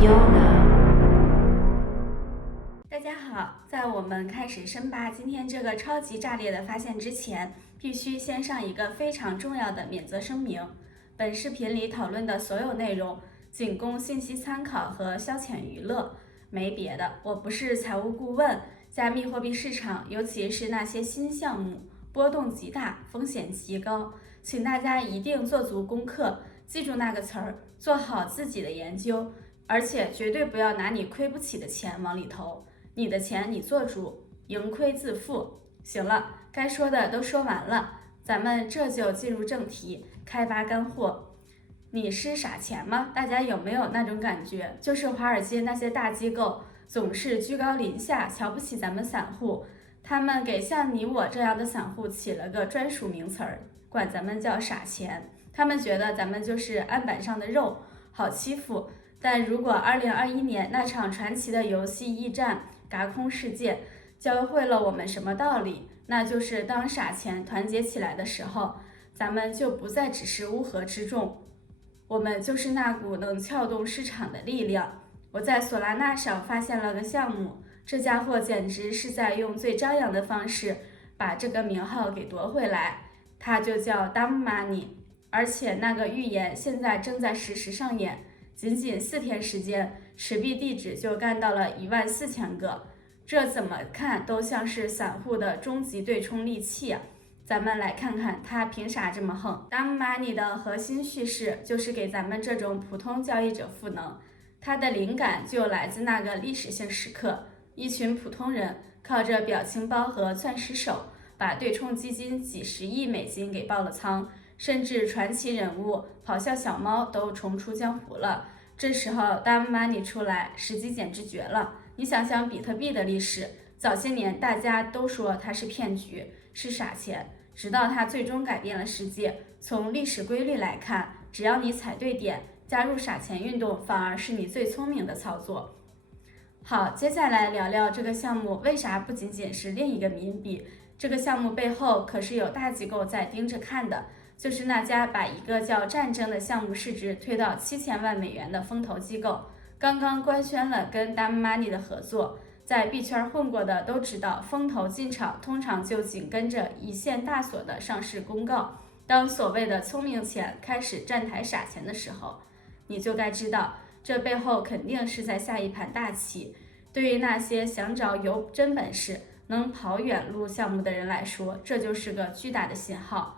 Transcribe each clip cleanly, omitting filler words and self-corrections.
大家好，在我们开始深扒今天这个超级炸裂的发现之前，必须先上一个非常重要的免责声明。本视频里讨论的所有内容仅供信息参考和消遣娱乐，没别的。我不是财务顾问，加密货币市场，尤其是那些新项目，波动极大，风险极高，请大家一定做足功课，记住那个词儿，做好自己的研究，而且绝对不要拿你亏不起的钱往里投。你的钱你做主，盈亏自负。行了，该说的都说完了，咱们这就进入正题，开扒干货。你是傻钱吗？大家有没有那种感觉？就是华尔街那些大机构总是居高临下，瞧不起咱们散户。他们给像你我这样的散户起了个专属名词儿，管咱们叫傻钱。他们觉得咱们就是案板上的肉，好欺负。但如果2021年那场传奇的游戏驿站嘎空事件教会了我们什么道理，那就是当傻钱团结起来的时候，咱们就不再只是乌合之众，我们就是那股能撬动市场的力量。我在索拉纳上发现了个项目，这家伙简直是在用最张扬的方式把这个名号给夺回来，它就叫 Dumb Money， 而且那个预言现在正在实时上演。仅仅4天时间，持币地址就干到了14000个，这怎么看都像是散户的终极对冲利器啊！咱们来看看他凭啥这么横。Dumb Money 的核心叙事就是给咱们这种普通交易者赋能，它的灵感就来自那个历史性时刻，一群普通人靠着表情包和钻石手，把对冲基金几十亿美金给爆了仓。甚至传奇人物咆哮小猫都重出江湖了。这时候 Dumb Money 出来，时机简直绝了。你想想比特币的历史，早些年大家都说它是骗局，是傻钱，直到它最终改变了世界。从历史规律来看，只要你踩对点，加入傻钱运动反而是你最聪明的操作。好，接下来聊聊这个项目为啥不仅仅是另一个民币，这个项目背后可是有大机构在盯着看的。就是那家把一个叫战争的项目市值推到7000万美元的风投机构，刚刚官宣了跟 Dumb Money 的合作。在币圈混过的都知道，风投进场通常就紧跟着一线大所的上市公告。当所谓的聪明钱开始站台傻钱的时候，你就该知道，这背后肯定是在下一盘大棋。对于那些想找有真本事、能跑远路项目的人来说，这就是个巨大的信号。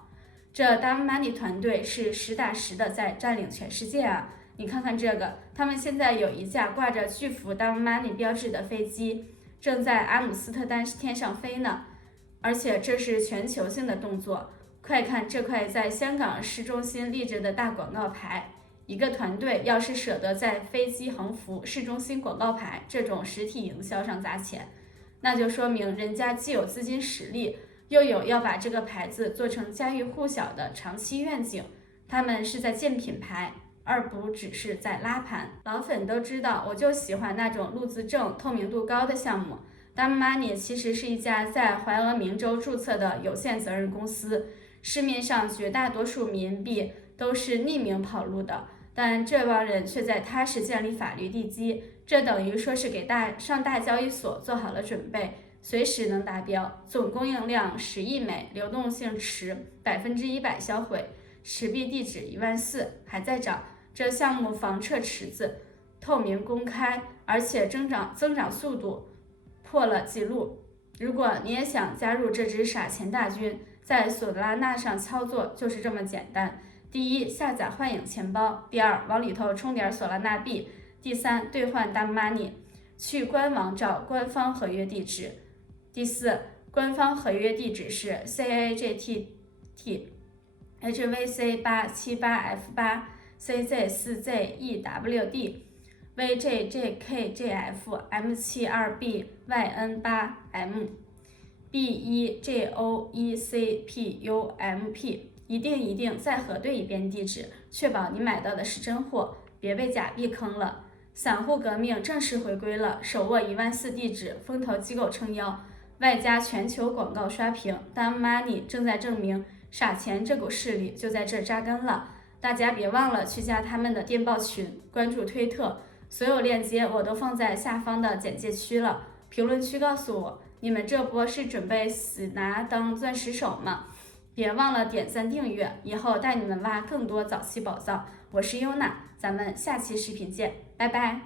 这 Dumb Money 团队是实打实的在占领全世界啊！你看看这个，他们现在有一架挂着巨幅 Dumb Money 标志的飞机，正在阿姆斯特丹天上飞呢。而且这是全球性的动作，快看这块在香港市中心立着的大广告牌。一个团队要是舍得在飞机横幅、市中心广告牌这种实体营销上砸钱，那就说明人家既有资金实力，又有要把这个牌子做成家喻户晓的长期愿景。他们是在建品牌，而不只是在拉盘。老粉都知道，我就喜欢那种路子正、透明度高的项目。Dumb Money 其实是一家在怀俄明州注册的有限责任公司，市面上绝大多数民币都是匿名跑路的，但这帮人却在踏实建立法律地基，这等于说是给上大交易所做好了准备，随时能达标。总供应量10亿美，流动性池100%销毁，持币地址14000，还在涨。这项目防撤池子，透明公开，而且增长速度破了记录。如果你也想加入这支傻钱大军，在索拉纳上操作就是这么简单。第一，下载幻影钱包；第二，往里头充点索拉纳币；第三，兑换 Dumb Money， 去官网找官方合约地址；第四，官方合约地址是 CAGT HVC878F8 CZ4ZEWD VJJKJF M72BYN8M B1JOECPUMP， 一定再核对一遍地址，确保你买到的是真货，别被假币坑了。散户革命正式回归了，手握14000地址，风投机构撑腰，外加全球广告刷屏 ，Dumb Money 正在证明傻钱这股势力就在这扎根了。大家别忘了去加他们的电报群，关注推特，所有链接我都放在下方的简介区了。评论区告诉我，你们这波是准备死拿当钻石手吗？别忘了点赞订阅，以后带你们挖更多早期宝藏。我是优娜，咱们下期视频见，拜拜。